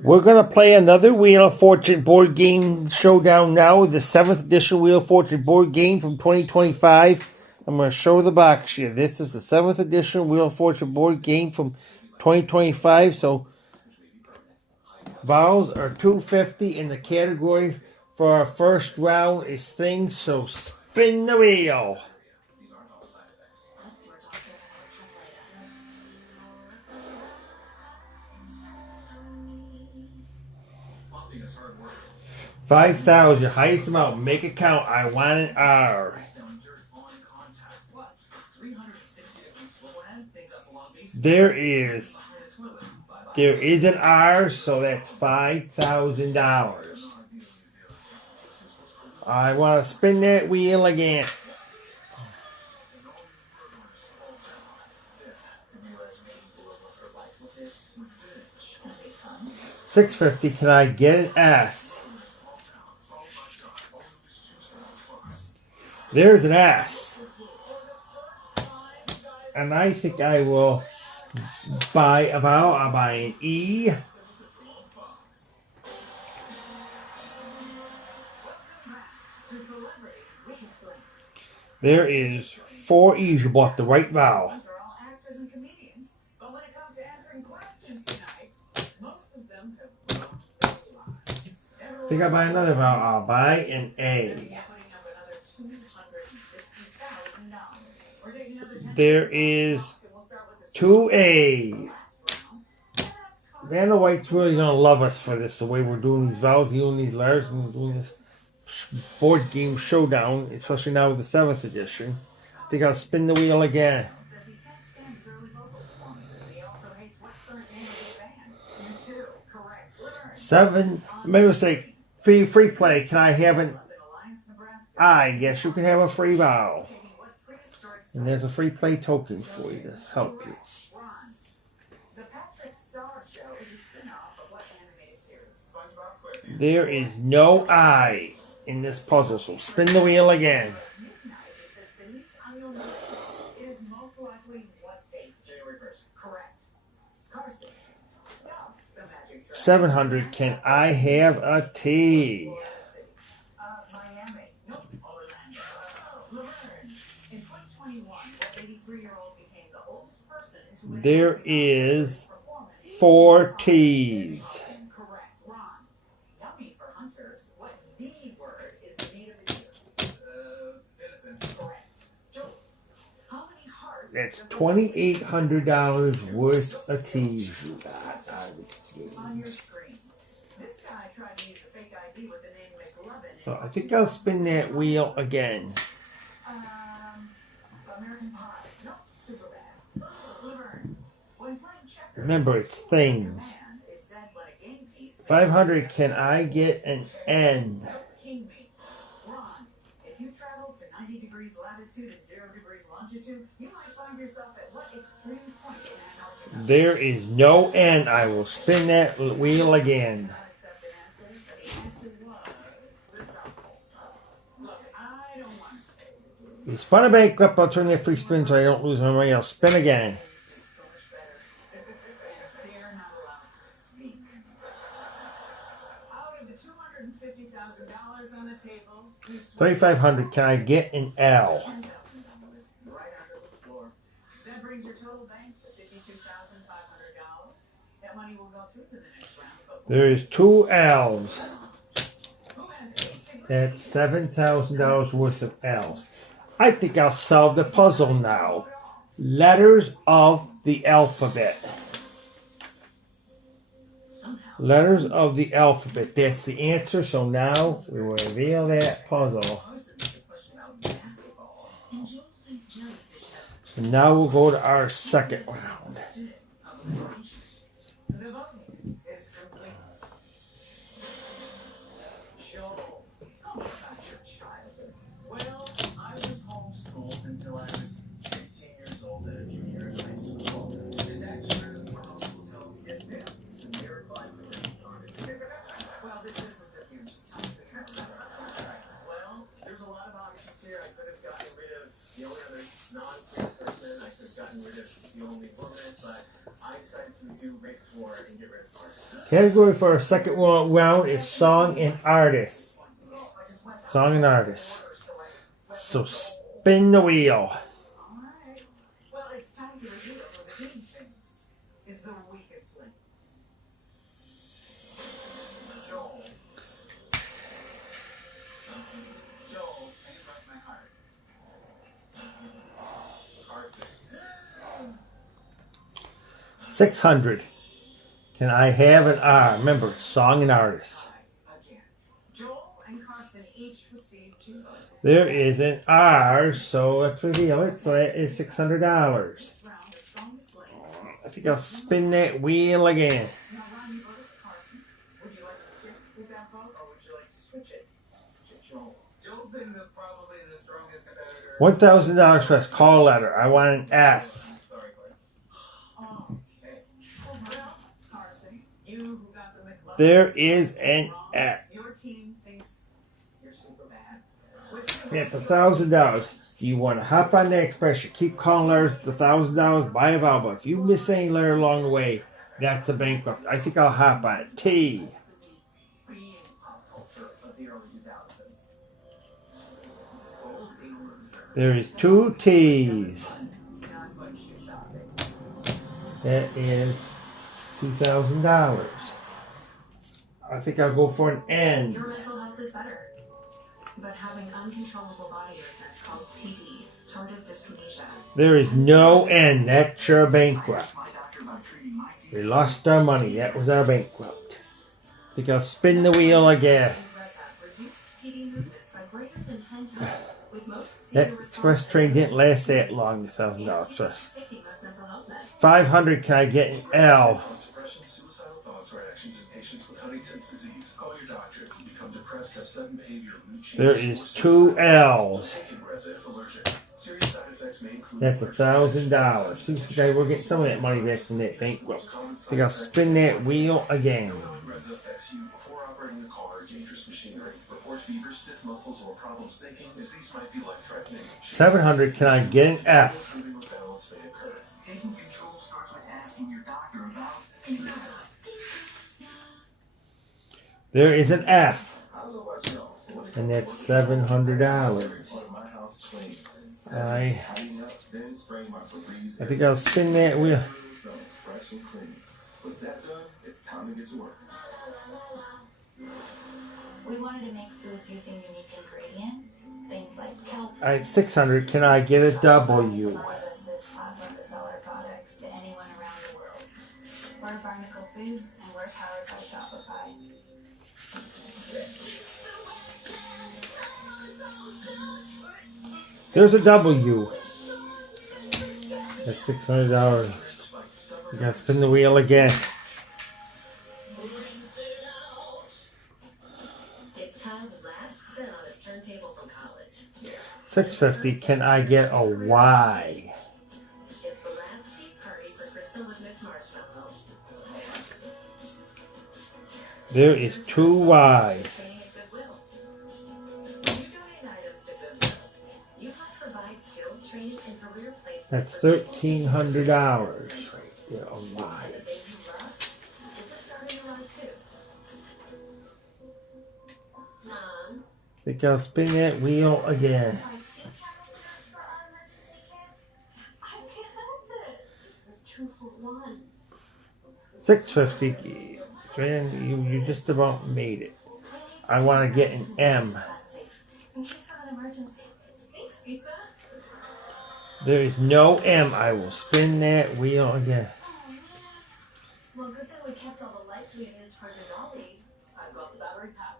We're going to play another Wheel of Fortune board game showdown now. The 7th edition Wheel of Fortune board game from 2025. I'm going to show the box here. This is the 7th edition Wheel of Fortune board game from 2025. So, vowels are $2.50 in the category for our first round is things. So, spin the wheel. $5,000, highest amount. Make it count. I want an R. There is an R, so that's $5,000. I want to spin that wheel again. $6.50. Can I get an S? There's an S. And I think I will buy a vowel. I'll buy an E. There is 4 E's. You bought the right vowel. I think I'll buy another vowel. I'll buy an A. There is 2 A's. Vanna White's really going to love us for this, the way we're doing these vowels, doing these letters, and doing this board game showdown, especially now with the 7th edition. I think I'll spin the wheel again. 7, maybe we'll say free play. Can I have an I? Yes, you can have a free vowel. And there's a free play token for you to help you. There is no I in this puzzle, so spin the wheel again. 700. Can I have a T? There is 4 T's. That's $2,800 worth of T's you got out of this game. So I think I'll spin that wheel again. Remember, it's things. 500. Can I get an N? If you travel to 90 degrees latitude and 0 degrees longitude, you might find yourself at what extreme point in Antarctica? There is no N. I will spin that wheel again. You spun a bankrupt. I'll turn that free spin so I don't lose my money. I'll spin again. $3,500. Can I get an L? That brings your total bank to $52,500. That money will go through to the next round. There is 2 L's. That's $7,000 worth of L's. I think I'll solve the puzzle now. Letters of the alphabet. Letters of the alphabet. That's the answer. So now we will reveal that puzzle. So now we'll go to our second round. The only woman, but I decided to Category for our second round is song and artist. Song and artist. So spin the wheel. $600. Can I have an R? Remember, song and artist. There is an R, so let's reveal it. So that is $600. I think I'll spin that wheel again. $1,000 for this call letter. I want an S. There is an S. That's $1,000. You want to hop on the express, you keep calling letters, the $1,000, buy a vowel. But if you miss any letter along the way, that's a bankrupt. I think I'll hop on it. T. There is 2 T's. That is $2,000. I think I'll go for an N. Your mental health is better, but having uncontrollable body movements called TD, tardive dyskinesia. There is no N. That's your bankrupt. We lost our money. That was our bankrupt. I think I'll spin the wheel again. That express train didn't last that long, the $1,000 trust. $500, can I get an L? There is 2 L's. That's $1,000. See, today we're getting some of that money back from that bankrupt. I think I'll spin that wheel again. $700, can I get an F? There is an F. And that's $700. I think I'll spin that wheel. We wanted to make foods using unique ingredients, things like kelp. 600. Can I get a W? Products to anyone around the world. We're Barnacle Foods, and we're powered by Shopify. There's a W. That's $600. You gotta spin the wheel again. $650. Can I get a Y? There is 2 Y's. That's $1,300 right there. A Y. I think I'll spin that wheel again. $650. You just about made it. I want to get an M. There is no M. I will spin that wheel again. Well, good thing we kept all the lights we used for the dolly. I got the battery pack.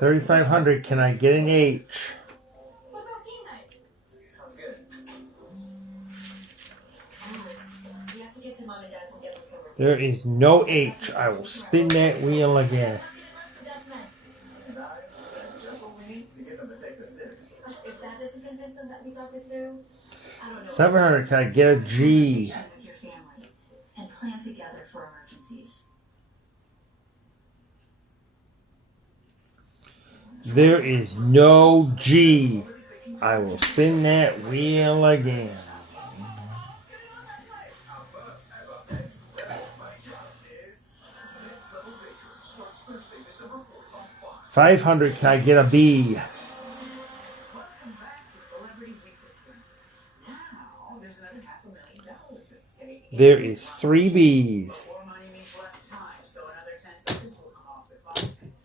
$3,500. Can I get an H? What about game night? Sounds good. We have to get to mom and dad's and get them some receipts. There is no H. I will spin that wheel again. If that doesn't convince them that we thought this through, I don't know. 700. Can I get a G? With your family and plan together for emergencies. There is no G. I will spin that wheel again. 500, can I get a B? Welcome back to Celebrity Weakness. Now, there's another $500,000 at stake. There is 3 B's. More money means less time, so another 10 seconds will come off the clock.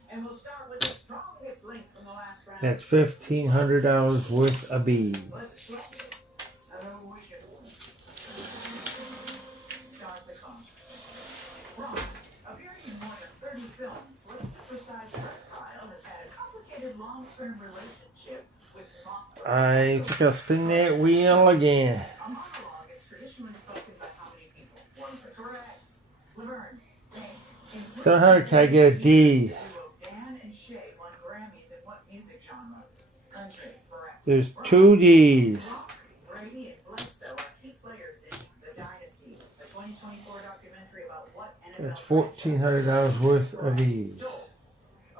And we'll start with the strongest link from the last round. That's $1,500 worth of B's. Let's get it. The weakest link. Start the clock. Ron, appearing in more than 30 films, what supersized reptile has had a complicated long-term relationship with Mothra? I think I'll spin that wheel again. A monologue is traditionally spoken by how many people? One per correct. Laverne, Dane, 700, can I get a D? duo Dan and Shay won Grammys in what music genre? Country, correct. There's 2 D's. Rock, Brady and Bledsoe are key players in The Dynasty, a 2024 documentary about what NFL That's $1,400 worth of B's. Joel,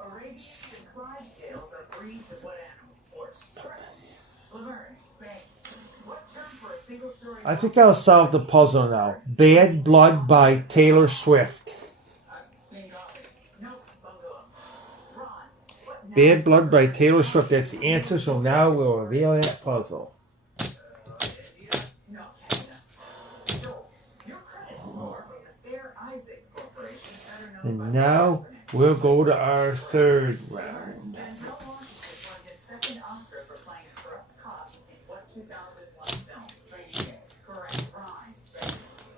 Arabians and Clydesdales are breeds of what animal? Horse. Correct. Laverne, Bank. What term for a single story? I think I'll solve the puzzle now. Bad Blood by Taylor Swift. Bengali. Nope. Bungalow. Ron, what Bad Blood by Taylor Swift. That's the answer, so now we'll reveal that puzzle. India? No, Canada. Joel, your credits are from the Fair Isaac Corporation, better known by And now we'll go to our 3rd round. Denzel Washington won his second Oscar for playing a corrupt cop in what 2001 film? Training Day. Correct. Rhyme.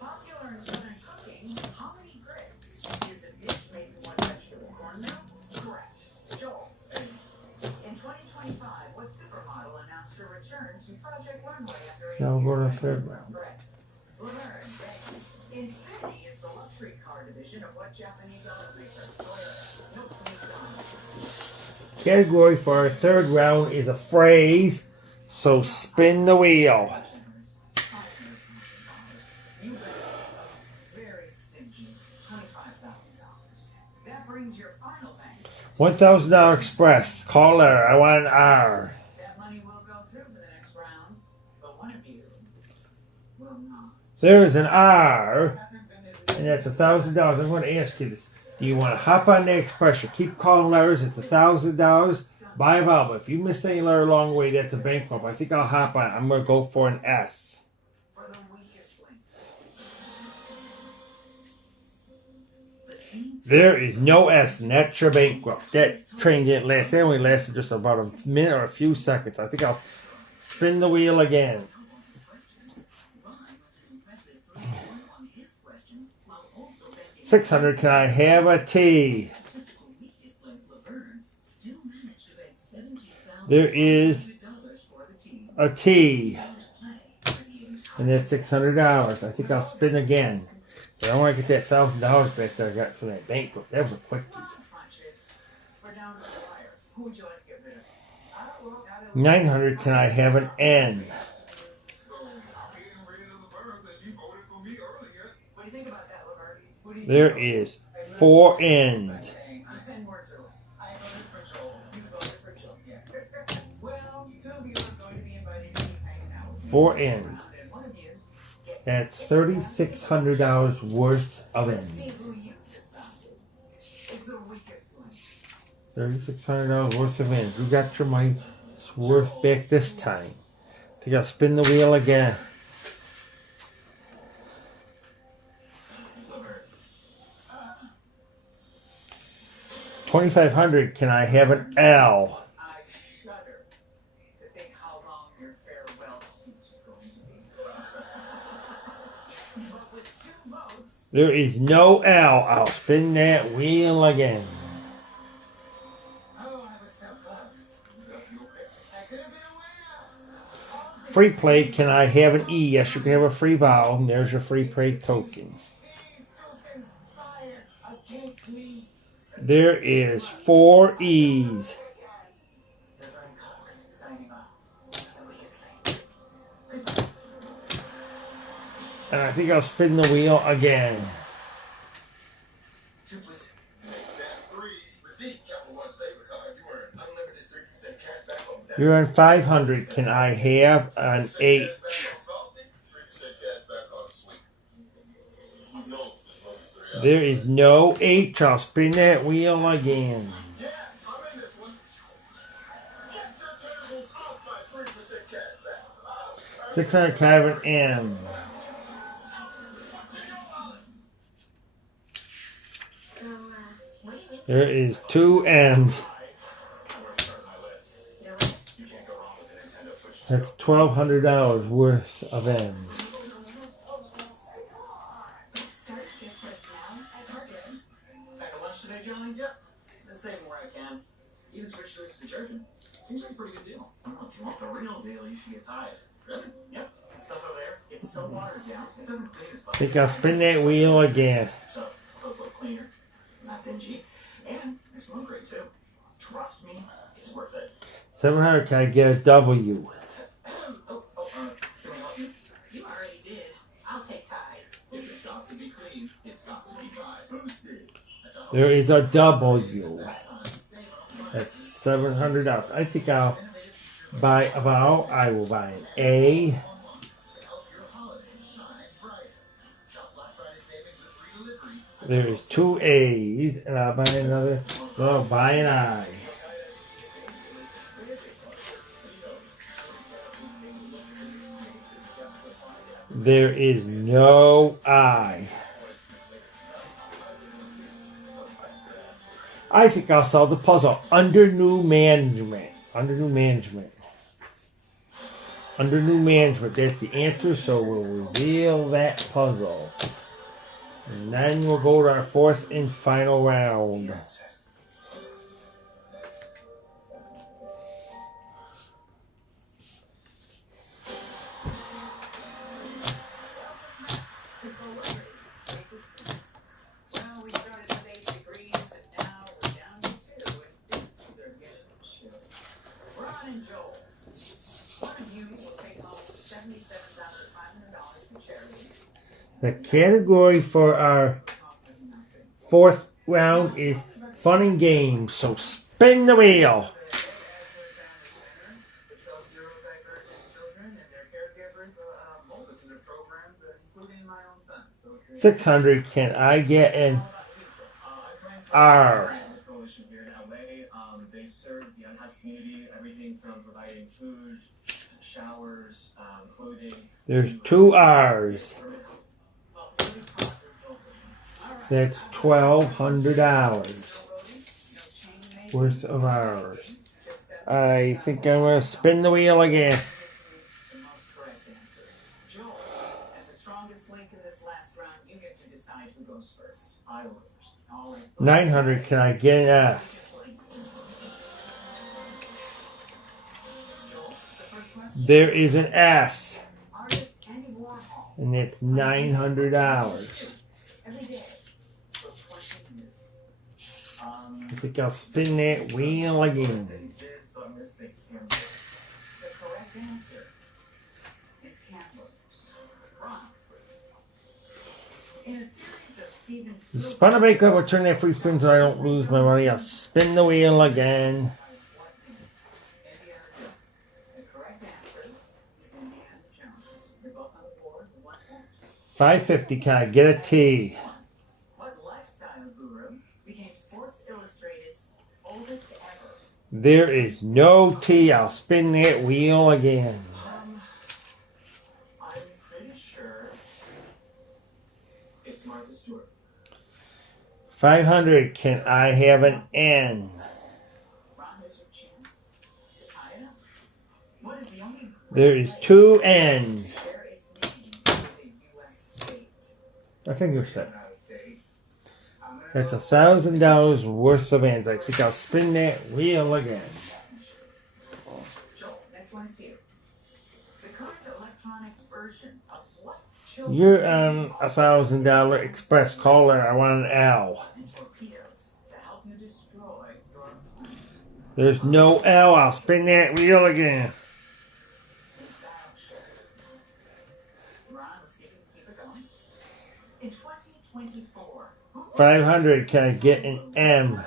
Popular in Southern cooking, how many grits is a dish made from one vegetable? Cornmeal? Correct. Joel. In 2025, what supermodel announced her return to Project Runway after 8 Now we'll go to years? the 3rd round. Correct. Laverne. Infinity is the luxury car division of what Japanese automaker? Toyota. Nope. Nissan. Category for our 3rd round is a phrase, so spin the wheel. You bet. Very stingy. $25,000. That brings your final bank. $1,000 express. Caller, I want an R. That money will go through for the next round, but one of you will not. There's an R, and that's $1,000. I'm going to ask you this. Do you want to hop on the express or keep calling letters? It's $1,000. Buy a vowel. If you miss any letter along the way, that's a bankrupt. I think I'll hop on. I'm going to go for an S. For the weakest link. There is no S, and that's your bankrupt. That train didn't last. That only lasted just about a minute or a few seconds. I think I'll spin the wheel again. 600, can I have a T? There is a T. And that's $600. I think I'll spin again. But I want to get that $1,000 back that I got from that bank book. That was a quick piece. We're down to the wire. Who would you like to get rid of? 900, can I have an N? What do you think about that, Laverne? Who do you There is 4 N's. I'm 10 words or less. I voted for Joel. You voted for Joel. Yeah. Well, 2 of you are going to be invited to keep hanging out with me. 4 N's. And one of you is get That's $3,600 worth of N's. see who you decided is the weakest link. $3,600 worth of N's. You got your money's worth back this time. I think I'll spin the wheel again. $2,500. Can I have an L? I shudder to think how long your farewell speech is going to be. But with 2 votes, There is no L. I'll spin that wheel again. oh, I was so close. That could have been a winner. Free play. Can I have an E? Yes, you can have a free vowel. And there's your free play token. These tokens fire against me. There is 4 E's. Laverne Cox signing off. The weakest link. Goodbye. And I think I'll spin the wheel again. 2, please. That 3, redeem Capital One Saver card. You earn unlimited 3% cash back on that. You're on 500. Can I have an H? 3% cash back on salty, 3% cash back on sweet. No, there's only 3 There is no H. I'll spin that wheel again. Yeah, I'm in this one. Get your tentacles off my 3% cash back. 600 carbon M. There is 2 M's. That's $1,200 worth of M's. Back at lunch today, Johnny? Yep. Been saving where I can. Even switched to this detergent. Seems like a pretty good deal. I don't know, if you want the real deal, you should get Tide. Really? Yep. That stuff over there, it's so watered down. It doesn't clean as much. I think I'll spin that wheel again. So, clothes look cleaner. Not dingy. And they smell great, too. Trust me, it's worth it. 700, can I get a W? Can I help you? You already did. I'll take Tide. If it's got to be clean, it's got to be Tide. Boosted. There is a W. That's $700. I think I'll buy a vowel. I will buy an A. There is 2 A's, and I'll buy another. So I'll buy an I. There is no I. I think I'll solve the puzzle. Under new management. Under new management. Under new management. That's the answer, so we'll reveal that puzzle. And then we'll go to our 4th and final round. Well, we started with 8 degrees and now we're down to 2 and things are getting chill. Ron and Joel, one of you will take home $77,500 from charity. The category for our 4th round is fun and games. So spin the wheel. $600. Can I get an R? They serve the unhoused community everything from providing food, showers, clothing. There's 2 R's. That's $1,200 worth of R's. I think I'm going to spin the wheel again. The most correct answer. Joel, as the strongest link in this last round, you get to decide who goes first. I will first. All right. 900. Can I get an S? Joel, the first question. There is an S, Artist Andy Warhol. and it's $900. Every day for 20 years. I think I'll spin that wheel again. So I'm going to say camera. The correct answer is Campbell. Ron. In a series of Steven You Spielberg spun a baker, we'll turn that free spin so I don't lose my money. I'll spin the wheel again. Indiana Jones. The correct answer is Indiana Jones. They're both on the board. 1 point. 550. Can I get a T? What lifestyle guru became Sports Illustrated's oldest ever? There is no T. I'll spin that wheel again. I'm pretty sure it's Martha Stewart. 500. Can I have an N? Ron, there's your chance to tie it up. What is the only There is 2 N's. where its name is a U.S. state? I think you're set. Out of state. That's $1,000 worth of N's. I think I'll spin that wheel again. Joel, next one is for you. The current electronic version of what children's You're on $1,000 express caller. I want an L. and torpedoes to help you destroy your planet? There's no L. I'll spin that wheel again. This battleship. Ron, let's keep it going. In 2024, who 500. Can I get an M?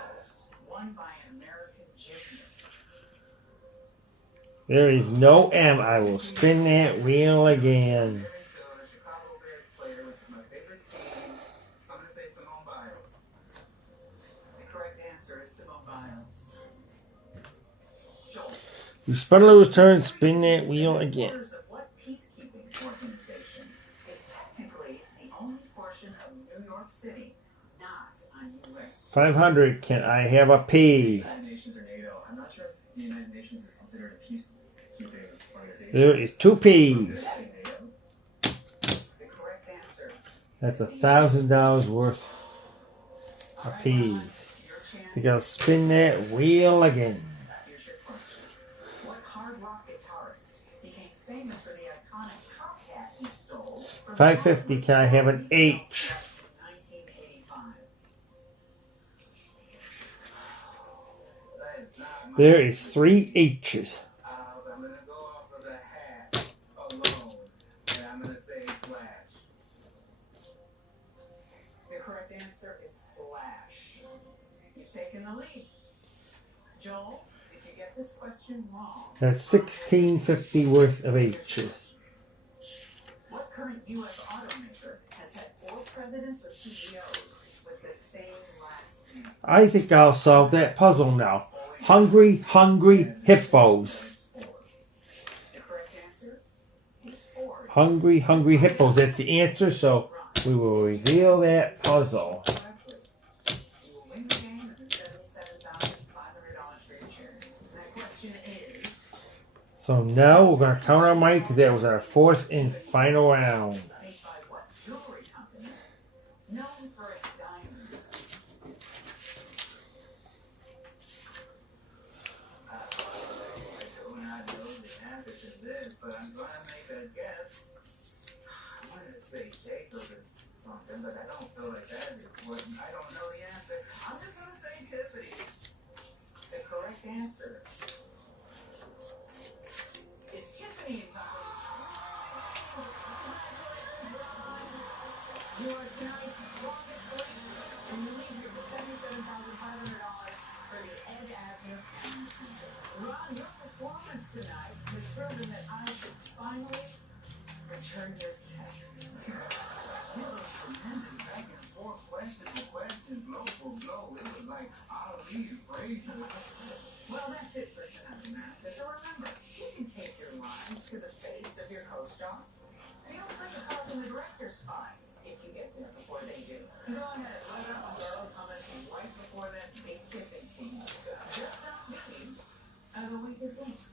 won by an American gymnast? There is no M. I will spin that wheel again. Chicago Bears player, which is my favorite team. So I'm going to say Simone You spin a lose turn, spin that wheel again. Quarters of what peacekeeping organization is technically the only portion of New York City not on U.S. 500. Can I have a P? United Nations or NATO. I'm not sure if the United Nations is considered a peacekeeping organization. There is 2 P's. The correct answer. That's $1,000 worth of P's. Your chance. You gotta spin that wheel again. Here's your question. What hard rock guitarist became famous for the iconic top hat he stole from 550. Can I have an H? 1985? That is not my There is 3 H's. I'm gonna go off of the hat alone, and I'm gonna say Slash. The correct answer is Slash. You've taken the lead. Joel, if you get this question wrong, That's $1,650 worth of H's. what current U.S. automaker has had 4 presidents or CEOs with the same last name? I think I'll solve that puzzle now. Hungry hippos. The correct answer is Ford. Hungry hippos. That's the answer, so we will reveal that puzzle. Correctly. You will win the game and the $77,500 for your charity. That question is, So now we're going to count our money because that was our 4th and final round. made by what jewelry company known for its diamonds? I do not know the answer to this, but I'm gonna make a guess. I wanted to say Jacob or something, but I don't feel like that is what. I don't know the answer. I'm just gonna say Tiffany. The correct answer is Tiffany & Company. You are tonight's strongest link, and you leave here with $77,500 for the Ed Asner Cannon Center. Ron, your performance tonight has proven that I should finally return your text. It was tremendous back and forth, question to question, blow for blow. It was like Ali and Frazier. Well, that's it for tonight, Master. So remember, you can take your lines to the face of your co-star. Feel free to call them the director's spot if you get there before they do. Go ahead, let up on their own comments right before that big kissing scene. Just not me. The week is linked.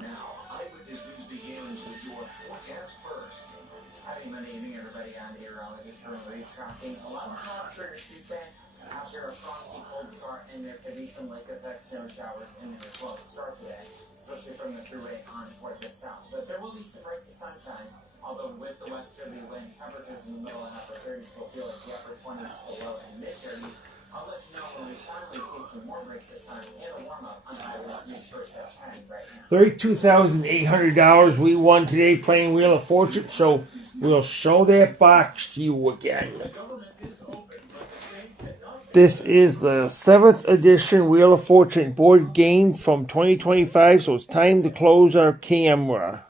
Now, Eyewitness News begins with your forecast first. Good evening, everybody. I'm meteorologist from Ray Tracking. A lot of clouds for your Tuesday. After a frosty cold start, and there could be some lake effect snow showers in there as well to start today, especially from the thruway on toward the south. But there will be some breaks of sunshine, although with the westerly wind, temperatures in the middle and upper 30s will feel like the upper 20s to low and mid 30s. I'll let you know when we finally see some more breaks of sun and a warm up on the Eyewitness first at 10 right now. $32,800 we won today playing Wheel of Fortune, so we'll show that box to you again. This is the 7th edition Wheel of Fortune board game from 2025, so it's time to close our camera.